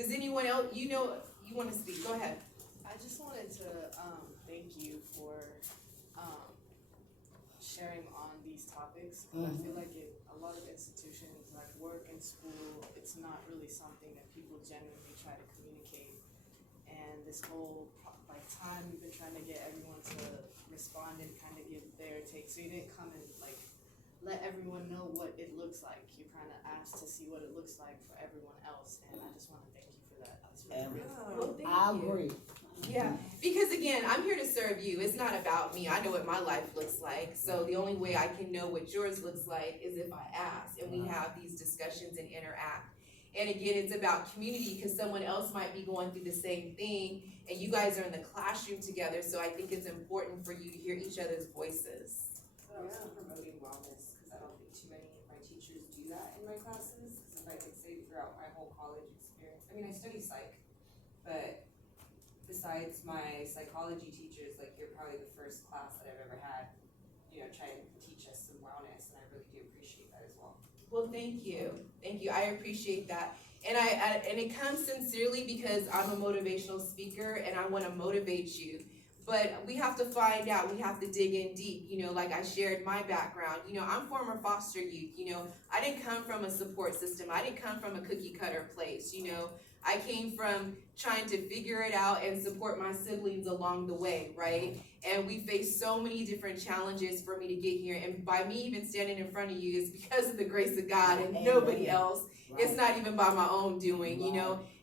Does anyone else, you want to speak? Go ahead. I just wanted to thank you for sharing on these topics. I feel like a lot of institutions like work and school, it's not really something that people genuinely try to communicate. And this whole time you've been trying to get everyone to respond and kind of give their take. So you didn't come and like let everyone know what it looks like. You kind of asked to see what it looks like for everyone else. And I just want to thank you for that. That's really Well, thank I you. agree. Yeah, because again, I'm here to serve you. It's not about me. I know what my life looks like. So the only way I can know what yours looks like is if I ask and we have these discussions and interact. And again, it's about community because someone else might be going through the same thing and you guys are in the classroom together. So I think it's important for you to hear each other's voices. But also promoting wellness, because I don't think too many of my teachers do that in my classes. Because if I could say throughout my whole college experience, I mean, I study psych, but besides my psychology teachers, like you're probably the first class that I've ever had, try and teach us some wellness, and I really do appreciate that as well. Well, thank you. Thank you. I appreciate that. And and it comes sincerely because I'm a motivational speaker and I want to motivate you. But we have to find out, we have to dig in deep, like I shared my background. I'm former foster youth, I didn't come from a support system. I didn't come from a cookie cutter place, I came from trying to figure it out and support my siblings along the way, right? And we faced so many different challenges for me to get here. And by me even standing in front of you is because of the grace of God and nobody else. It's not even by my own doing,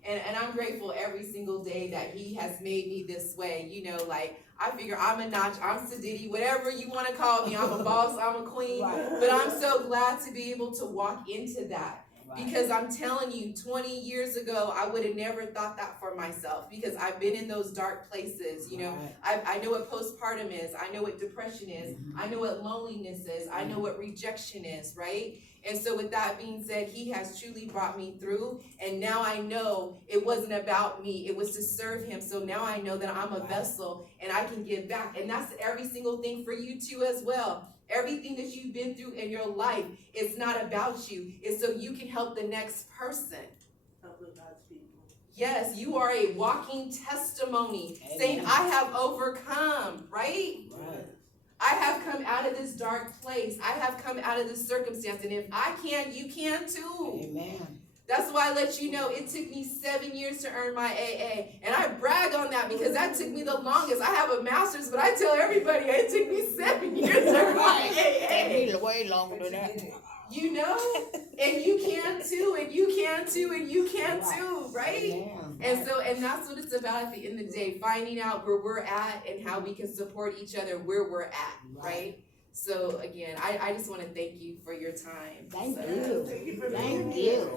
And I'm grateful every single day that He has made me this way, like I figure I'm a notch, I'm Sadiddy, whatever you want to call me. I'm a boss, I'm a queen. But I'm so glad to be able to walk into that. Because I'm telling you, 20 years ago, I would have never thought that for myself because I've been in those dark places. I know what postpartum is. I know what depression is. I know what loneliness is. I know what rejection is, right? And so with that being said, He has truly brought me through. And now I know it wasn't about me. It was to serve Him. So now I know that I'm a vessel and I can give back. And that's every single thing for you too as well. Everything that you've been through in your life, it's not about you. It's so you can help the next person. Help God's people. Yes, you are a walking testimony saying, I have overcome, right? I have come out of this dark place. I have come out of this circumstance. And if I can, you can too. Amen. That's why I let you know it took me 7 years to earn my AA. And I brag on that because that took me the longest. I have a master's, but I tell everybody it took me 7 years to earn my AA. Way longer than that. And you can too, and you can too, and you can too, right? Yeah. And that's what it's about at the end of the day, finding out where we're at and how we can support each other where we're at, right? So again, I just want to thank you for your time. Thank So- you. Thank you for Thank being here. you.